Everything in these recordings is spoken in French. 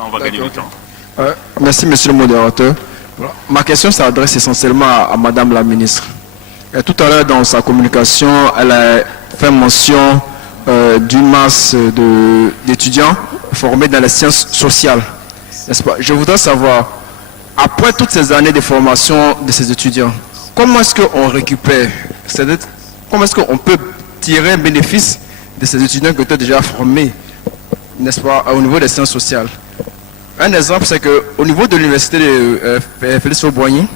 ça on va gagner du temps. Merci, monsieur le modérateur. Voilà. Ma question s'adresse essentiellement à madame la ministre. Et tout à l'heure, dans sa communication, elle a fait mention d'une masse d'étudiants formés dans les sciences sociales. N'est-ce pas? Je voudrais savoir, après toutes ces années de formation de ces étudiants, comment est-ce qu'on récupère, comment est-ce qu'on peut tirer un bénéfice de ces étudiants qui étaient déjà formés, n'est-ce pas, au niveau des sciences sociales? Un exemple, c'est qu'au niveau de l'université de Félix-Auboigny,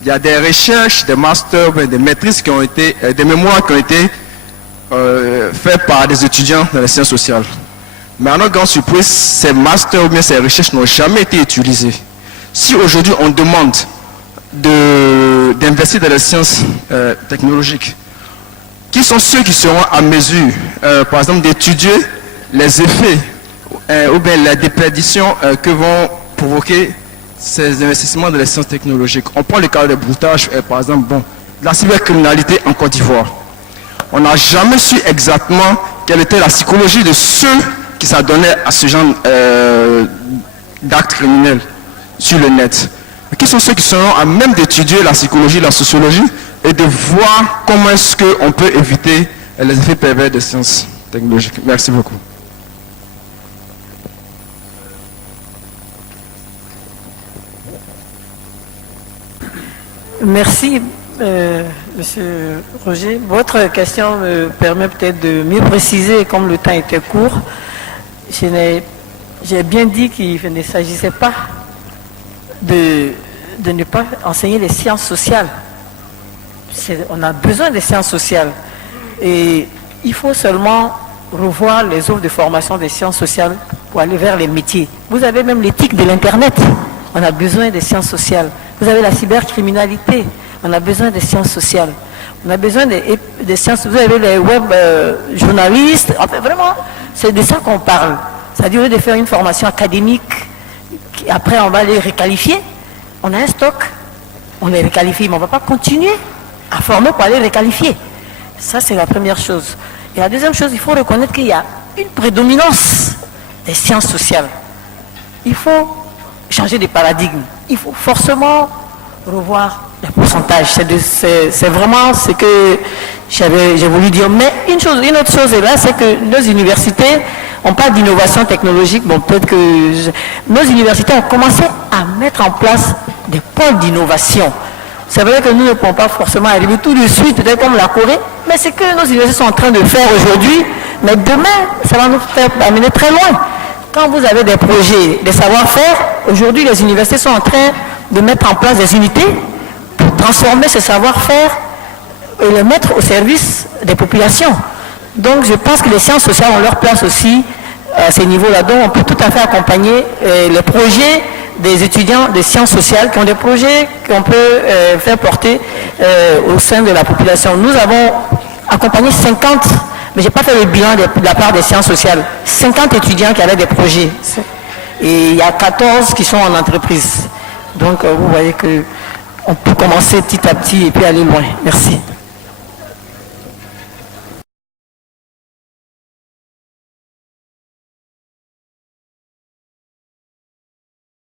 il y a des recherches, des masters, des maîtrises qui ont été, des mémoires qui ont été faites par des étudiants dans les sciences sociales. Mais à notre grande surprise, ces masters ou bien ces recherches n'ont jamais été utilisées. Si aujourd'hui on demande d'investir dans les sciences technologiques, qui sont ceux qui seront à mesure, par exemple, d'étudier les effets ou bien la déperdition que vont provoquer ces investissements dans les sciences technologiques? On prend le cas des broutages, par exemple, la cybercriminalité en Côte d'Ivoire. On n'a jamais su exactement quelle était la psychologie de ceux qui s'adonnaient à ce genre d'actes criminels sur le net. Qui sont ceux qui seront à même d'étudier la psychologie, la sociologie et de voir comment est-ce qu'on peut éviter les effets pervers des sciences technologiques? Merci beaucoup. Merci, Monsieur Roger. Votre question me permet peut-être de mieux préciser, comme le temps était court. J'ai bien dit qu'il ne s'agissait pas de ne pas enseigner les sciences sociales. On a besoin des sciences sociales. Et il faut seulement revoir les offres de formation des sciences sociales pour aller vers les métiers. Vous avez même l'éthique de l'Internet. On a besoin des sciences sociales. Vous avez la cybercriminalité. On a besoin des sciences sociales. On a besoin des sciences. Vous avez les web journalistes. Enfin, vraiment, c'est de ça qu'on parle. C'est-à-dire, au lieu de faire une formation académique, après on va les requalifier. On a un stock, on les requalifie, mais on ne va pas continuer à former pour aller requalifier. Ça, c'est la première chose. Et la deuxième chose, il faut reconnaître qu'il y a une prédominance des sciences sociales. Il faut changer de paradigme. Il faut forcément revoir les pourcentages. C'est vraiment ce que j'ai voulu dire. Mais une autre chose est là, c'est que nos universités, on parle d'innovation technologique, peut-être que nos universités ont commencé à mettre en place des pôles d'innovation. C'est vrai que nous ne pouvons pas forcément arriver tout de suite, peut-être comme la Corée, mais c'est que nos universités sont en train de faire aujourd'hui, mais demain, ça va nous faire amener très loin. Quand vous avez des projets, des savoir-faire, aujourd'hui les universités sont en train de mettre en place des unités pour transformer ces savoir-faire et les mettre au service des populations. Donc je pense que les sciences sociales ont leur place aussi à ces niveaux-là. Donc on peut tout à fait accompagner les projets des étudiants de sciences sociales qui ont des projets qu'on peut faire porter au sein de la population. Nous avons accompagné 50, mais je n'ai pas fait le bilan de la part des sciences sociales, 50 étudiants qui avaient des projets. Et il y a 14 qui sont en entreprise. Donc vous voyez qu'on peut commencer petit à petit et puis aller loin. Merci.